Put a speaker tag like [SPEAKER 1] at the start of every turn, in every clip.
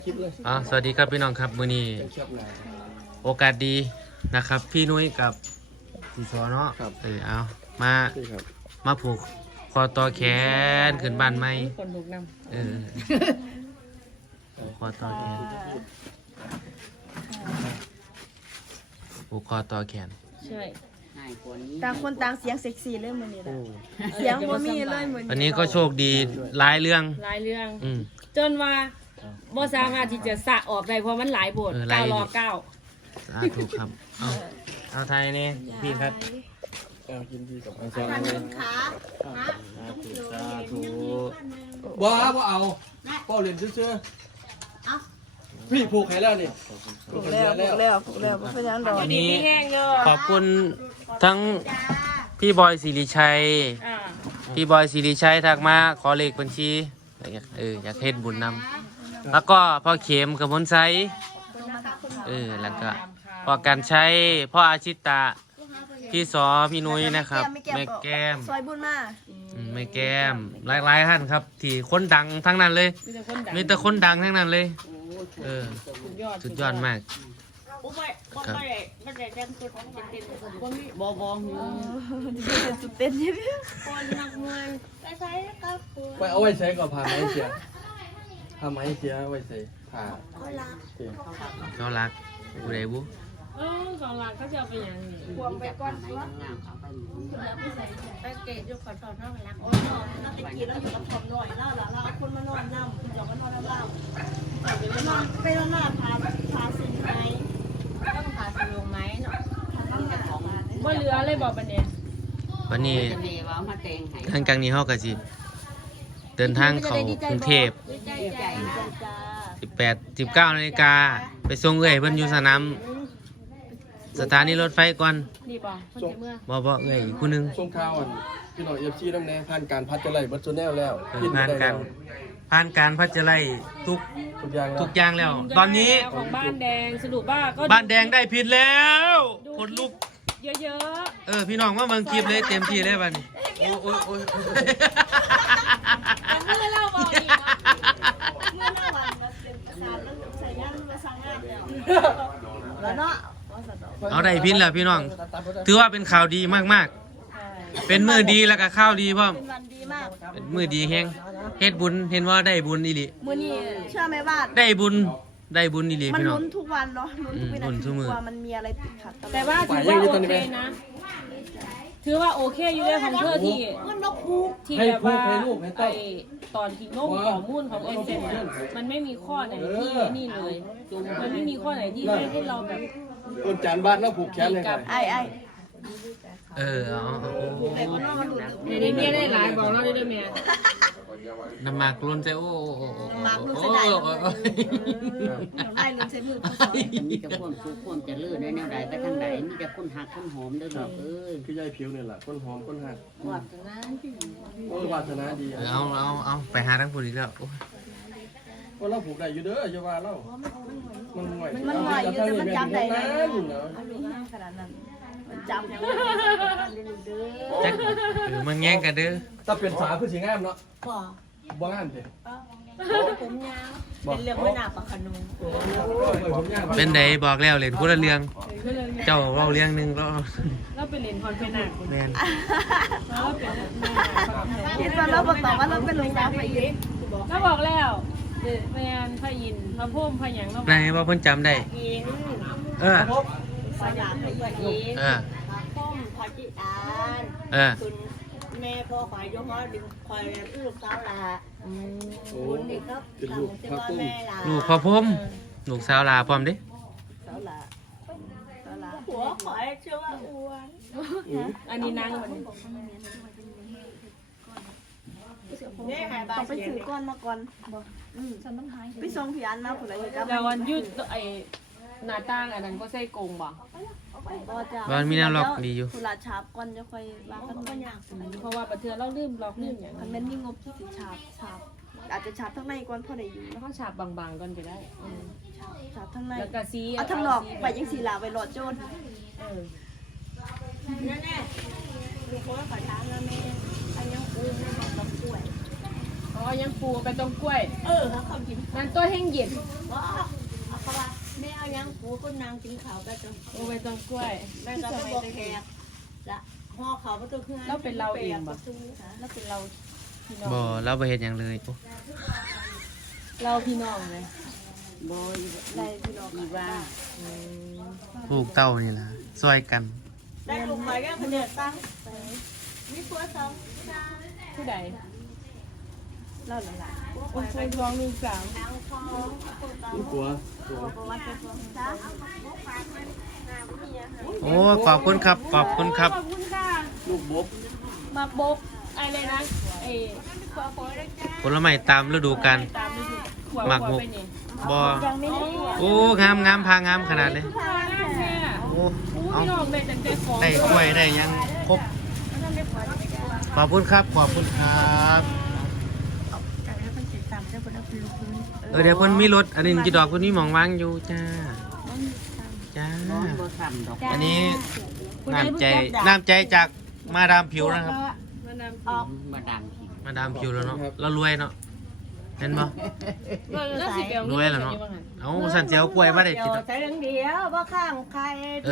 [SPEAKER 1] สวัสดีครับพี่น้องครับมื้อนี้โอกาสดีนะครับพี่นุ้ยกับพี่ชอเนาะเอามาผูกคอต่อแขนขึ้นบ้านใหม่คนถูกนำคอต่อแขนผูกคอต่อแขน
[SPEAKER 2] ใช่
[SPEAKER 3] ต่างคนต่างเสียงเซ็กซี่เลยมื้อนี้ล่ะเสียงบ่มีเลยมื้อนี้
[SPEAKER 1] วันนี้ก็โชคดีหลายเรื่อง
[SPEAKER 2] จนว่าบ่สามารถที่จะสะออกได้เพราะมันหลายบท9รอ9
[SPEAKER 1] ถูกครับเอาไทยนี่พี่ครับ
[SPEAKER 4] กินดีกับอา
[SPEAKER 3] จารย์ขา
[SPEAKER 4] ถูบ่เอาพ่อเรียนซื่อๆพี่ผูกให้แล้วนี่
[SPEAKER 3] ผูกแล้วบ่เป็นหยังดอก
[SPEAKER 1] วันนี้ขอบคุณทั้งพี่บอยศิริชัยทักมาขอเลขบัญชีอยากเฮ็ดบุญนำแล้วก็พ่อเข็มกับมนไซแล้วก็พ่อกันใช้พ่ออาชิตะพี่สอพี่นุ้ยนะครับแม่แก้ม
[SPEAKER 3] ซอยบุญมา
[SPEAKER 1] แม่แก้มหลายท่านครับที่คนดังทั้งนั้นเลยมีแต่คนดังทั้งนั้นเลยสุดยอดมากครับ
[SPEAKER 3] สุดเต้น
[SPEAKER 4] ไปเอาไว้ใช้ก่อนผ่าไม้เสียไว้ใส่ผ่า
[SPEAKER 1] เขารักกูได้บุ
[SPEAKER 2] ของหลักเขาจะเอาไปอย่างนี้
[SPEAKER 3] ควงไปก่อน
[SPEAKER 2] ไปเกตอยู่ขอถอนนอกรัก
[SPEAKER 3] ตะกี้เราอยู่กับผมหน่อยเราเอาคนมานอนน้ำเราก็นอนน้ำเราไปนอนหน้าพาสิ่งไหม
[SPEAKER 2] ต้องพาสิลงไหมเนาะบ่เหลือเลยบอกบัดนี้
[SPEAKER 1] วันนี้ทางกลางนี้เฮาก็สิเดินทางเข้ากรุงเทพ18-19 นาฬิกาไปส่งเพิ่นอยู่สถานีรถไฟก่อน
[SPEAKER 2] นี่บ่เพิ่นสิเมื่อ
[SPEAKER 1] บ่อีกผู้นึง
[SPEAKER 4] ส่งข่าวพี่น้อง FC นำแน่ผ่านการพัดจะไล่เบิดตัวแนวแล้ว
[SPEAKER 1] ผ่านการพัดจะไล่ทุกอย่างแล้วตอนนี้
[SPEAKER 2] ของบ้านแดงสรุปว่าก็
[SPEAKER 1] บ้านแดงได้ผิดแล้วคนลุก
[SPEAKER 2] เยอะ
[SPEAKER 1] พี่น้องว่าเมืองคลิปเลยเต็มที่เลยบัดนี้โอ้ย
[SPEAKER 2] เมื่อเล่าบอกอีก
[SPEAKER 3] เมื่อหน้าวันมาเป็นประสานแล้วใส่งานมาสั่งงานแล้วเนาะ
[SPEAKER 1] เอาได้พินแล้วพี่น้องถือว่าเป็นข่าวดีมากๆเป็นมือดีแล้วก็ข่าวดีพร้อม
[SPEAKER 3] เป็นวันดีมาก
[SPEAKER 1] เป็นมือดีแฮงเฮ็ดบุญเห็นว่าได้บุญอีหลี
[SPEAKER 3] มื้อนี้เชื่อไหมว่า
[SPEAKER 1] ได้บุญอีหลีพี่น้อง
[SPEAKER 3] มันลุ้นทุกวันเนาะลุ้นทุกวินาทีว่ามันมีอะไรติดขัด
[SPEAKER 2] แต่ว่าถือว่าโอเคนะถือว่าโอเคอยู่ในของเธอที่แบบว่าตอนที่โน้มข้อมูลของเอเซนมันไม่มีข้อไหนที่นี่เลยมันไม่มีข้อไหนที่ให้เราแบบ
[SPEAKER 4] ต้นจานบ้านแล้วผูกแขนเลย
[SPEAKER 3] ไอ้
[SPEAKER 2] แต่ก็นอกมันหลุดในเมียได้หลายบอกเราได้เมีย
[SPEAKER 1] น้ำหมากล้นใจโอ้
[SPEAKER 3] หมากล้นใจได้ได้ล้นใจมือ
[SPEAKER 5] มีแต่ความสุขความเจริญในแนวใดไปทางใดมีแต่คนหักคนหอมเด้อลูก
[SPEAKER 4] คือยายผิวเนี่ยแหละคนหอมคนหัก
[SPEAKER 5] วาสนา
[SPEAKER 4] วาสนาดี
[SPEAKER 1] เอาไปหาทั้งผู้อีกแล้ว
[SPEAKER 4] ว่าเราผูกได้อยู่เด้ออย่าว่าเรามันหน่อย
[SPEAKER 3] อยู่แต่มันจำได้นะขนาดนั้นมันจำ
[SPEAKER 1] มันแย่งกันเด้อ
[SPEAKER 4] ถ้าเป็นฝาคือสีงามเนาะบ่งามสิ
[SPEAKER 3] ผมยาวเป็นเรื่องไม่น่าประคันนู
[SPEAKER 1] เป็นไดบอกแล้วเล่นคนละเรื่องเจ้าเราเรื่องนึง
[SPEAKER 2] เราเป็นเล่นคอนเทนต์
[SPEAKER 1] แม่น
[SPEAKER 2] เราเป็น
[SPEAKER 3] คิดว่าเราบอกต่อว่าเราเป็นลุงสาวไปอีก
[SPEAKER 2] ก็บอกแล้วแม่นพยินพระพุ่มพยัง
[SPEAKER 1] ไหนว่าเพิ่นจำได้
[SPEAKER 3] พยาพยินพุ่มพจิตานคุณแม่พ่อขายยกฮอดึงคอยลูกสาวลาคุณนี่ครับลูกพระพุ่ม
[SPEAKER 1] ลูกสาวลาพร้อมดิ
[SPEAKER 3] สาวลาหัวขอยเชื่อว่าอ้วน
[SPEAKER 2] อันนี้นางเหมือน
[SPEAKER 3] ต้องไปถือก้อนมาก่อนไปส่งพี่อันมาผู้ใดอยู่กับ
[SPEAKER 2] แต่วันยืดไอหน้าต่างอันนั้นก็ใส่กงบ่
[SPEAKER 1] วันมีแนวล็อกดีอยู่
[SPEAKER 3] ผู้ละฉาบก่อนจะค่อยว่ากันก็ยาก
[SPEAKER 2] เพราะว่าประเทือเราลืมล็อกลืมอย่าง
[SPEAKER 3] มันแม่นมีงบที่สิฉาบอาจจะฉาบทั้งในก่อนพอได้อยู่
[SPEAKER 2] แล้วก็ฉาบบางๆก่อนก็ได้
[SPEAKER 3] ฉาบทั้งใน
[SPEAKER 2] แล้วก็สี
[SPEAKER 3] เอาทั้งนอกไปยังสีลาไปหลอดโจนแน่ๆลูกเขาขอถามแล้วแม่อันยังอุ้มไม่บอกต้องป่วย
[SPEAKER 2] อ๋อยังปูไปตรงกล้วย
[SPEAKER 3] เขากิน
[SPEAKER 2] มันตัวแห้งเย็น
[SPEAKER 3] ว่าเขาว่าแม่เอายังปูก็นางกินข้าวก็จะ
[SPEAKER 2] ปูไปตรงกล้วย
[SPEAKER 3] แม่ก็ไปบอกแขกละห่อเขาประตูเครื่อง
[SPEAKER 2] เราเป็นเราเองบ่เราเป็นเราพี่น้อง
[SPEAKER 1] บ่เราบ่เฮ็ดหยังเลยโอ้
[SPEAKER 2] เราพี่น้องเลย
[SPEAKER 5] บ่
[SPEAKER 2] ได้พี่น้อง
[SPEAKER 5] อีว่า
[SPEAKER 1] ลูกเต้านี่ล่ะซอยกัน
[SPEAKER 3] ได้ลูกไปก็คนเดียวตั้งมีผัวสอง
[SPEAKER 2] ผู้ใดเราหลานโอ้ยใส่รองมีสาม
[SPEAKER 3] ทางคอ
[SPEAKER 4] ลูกกลัว
[SPEAKER 3] ประวัติเป็นจ้า
[SPEAKER 1] โอ้ขอบคุณครับขอบคุณครับ
[SPEAKER 2] ขอบคุณค่ะ
[SPEAKER 4] ลูกบก
[SPEAKER 2] มาบกอะไรนะไอ้
[SPEAKER 1] ผลไม้ตามฤดูกาล
[SPEAKER 2] ตามนี่คือขวบ
[SPEAKER 1] หมักบก
[SPEAKER 2] ไปนี่
[SPEAKER 1] บ่
[SPEAKER 3] ยังไม่ได้
[SPEAKER 1] โอ้งามงามพางามขนาดเลย
[SPEAKER 2] พาหน้าแม่
[SPEAKER 1] โอ้
[SPEAKER 2] อู้
[SPEAKER 1] เอา
[SPEAKER 2] พี่น้องแม่จังใจของ
[SPEAKER 1] ได้กล้วยได้หยังครบขอบคุณครับขอบคุณครับเดี๋ยวเพิ่นมีรถอันนี้จีดอกเพิ่นมีหมองวางอยู่จ้าจ้า
[SPEAKER 5] บ่ทำดอก
[SPEAKER 1] อันนี้น้ำใจจากมาดามผิวนะครับ
[SPEAKER 2] มานำ
[SPEAKER 3] ออก
[SPEAKER 5] มาดังพี่
[SPEAKER 1] มาดามผิวแล้วเนาะเรารวยเนาะเห็นบ่
[SPEAKER 2] แล้วสิเปียว
[SPEAKER 1] รวยแล้วเนาะเอาสั่นเจียวกล้วยมาได้กิน
[SPEAKER 3] ใส่เรื่องเดียวว่าข้างใคร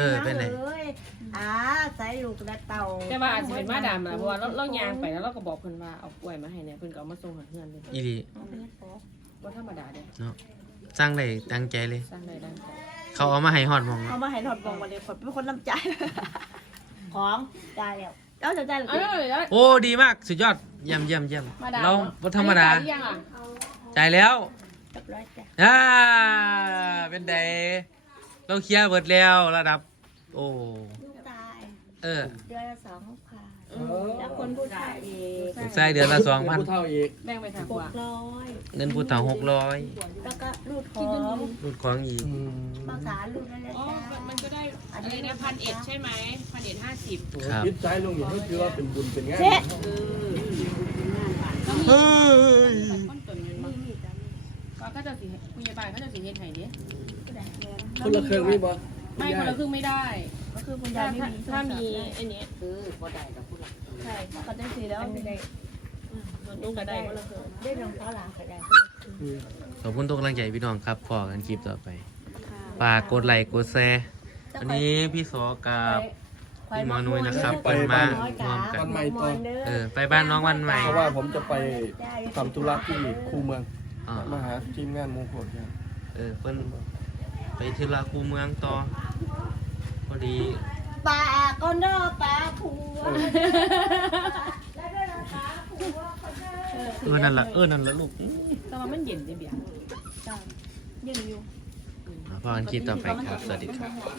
[SPEAKER 3] ใส่ลูกและเต่า
[SPEAKER 2] แต่ว่าอาจจะเป็นมาดามนะเพราะว่าเรายางไปแล้วเราก็บอกเพิ่นว่าเอากล้วยมาให้เนี่ยเพิ่นก็เอามาส่งหาเพื่อนเลย
[SPEAKER 1] อีหลี
[SPEAKER 2] บ่ธรรมดาเด้
[SPEAKER 1] เนาะสร้างได้ตั้งใจเลย
[SPEAKER 2] สร้างได้ดังใจ
[SPEAKER 1] เขาเอามาให้ฮอดหมอง
[SPEAKER 3] เอามาให้ถอดบองมาเลยคนเป็นคนน้ำใจของจ่ายแล้วเจ้าจะจ่ายหรือ
[SPEAKER 2] เอาเลยแล้ว
[SPEAKER 1] โอ้ดีมากสุดยอดเยี่ยมเยี่ยมเยี่ยม
[SPEAKER 2] มาดาม
[SPEAKER 1] เราบ่ธรรมดา
[SPEAKER 2] อันนี้จ่ยหรือยังอ่ะ
[SPEAKER 1] จ่ายแล้ว
[SPEAKER 3] เรียบร้อยจ้ะ
[SPEAKER 1] เป็นไดเราเคลียร์เบิดแล้วระดับ โอ้
[SPEAKER 3] ลูกตาย
[SPEAKER 1] เออ
[SPEAKER 3] เดือนละ2,000แล้วคนผู้ชายอีก
[SPEAKER 1] ลูกชายเดือนละ
[SPEAKER 4] ผู้เท่าอีก
[SPEAKER 2] แบ่งไปทางขวา
[SPEAKER 3] 600
[SPEAKER 1] เงินผู้เฒ่า600
[SPEAKER 3] แล้วก็รูดของ
[SPEAKER 1] รูดของอีก
[SPEAKER 3] ภาษาลูกนั่นแหละ
[SPEAKER 2] อ๋อ
[SPEAKER 3] จ้า
[SPEAKER 2] มันก็ได้อะไรนะ1,100ใช่ไหม1,150
[SPEAKER 1] ครับ
[SPEAKER 4] คิดซ้ายลงอย่างนี้คือว่าเป็นบุญเป็นงาน
[SPEAKER 3] เช็ด
[SPEAKER 1] เฮ้ย
[SPEAKER 2] ต้นต้นเงินมาก็จะสิพยาบาลก็จะสิเฮ็ดให้เด้
[SPEAKER 4] คนละเครื่องนี่บ่
[SPEAKER 2] ไม่คนละครึ่งไม่ได้
[SPEAKER 3] ก็คือคุณยายไม่มี
[SPEAKER 2] ถ้ามีไอ้นี้
[SPEAKER 5] คือบ่ได้ดอกผู้หลัก
[SPEAKER 2] ใช่เขาได้สีแล้วไม่ได้นุ่งก็ได้คนละครึ่ง
[SPEAKER 3] ได้รองเท้าหลานก็ได้
[SPEAKER 1] ขอบคุณทุกกำลังใจพี่น้องครับพอกันคลิปต่อไปฝากกดไลค์กดแชร์วันนี้พี่สอกับพี่หมอนุ้ยนะครับเป็นมาร่วมกัน
[SPEAKER 4] วันใหม่ต่อ
[SPEAKER 1] ไปบ้านน้องวันใหม่
[SPEAKER 4] เพราะว่าผมจะไปทำธุระที่คูเมือง
[SPEAKER 1] อ่า
[SPEAKER 4] มาหาทีมงานมงคลครับ
[SPEAKER 1] เพิ่นไปที่ลาคูเมืองต่อพอดี
[SPEAKER 3] ปลาก็เนอปลาผัว
[SPEAKER 1] นั่นละนั่นละลูก
[SPEAKER 2] แต่ว่ามันเย็นดิเบียร์
[SPEAKER 3] ยังอยู่
[SPEAKER 1] พอกันคลิปต่อไปครับ สวัสดีครับ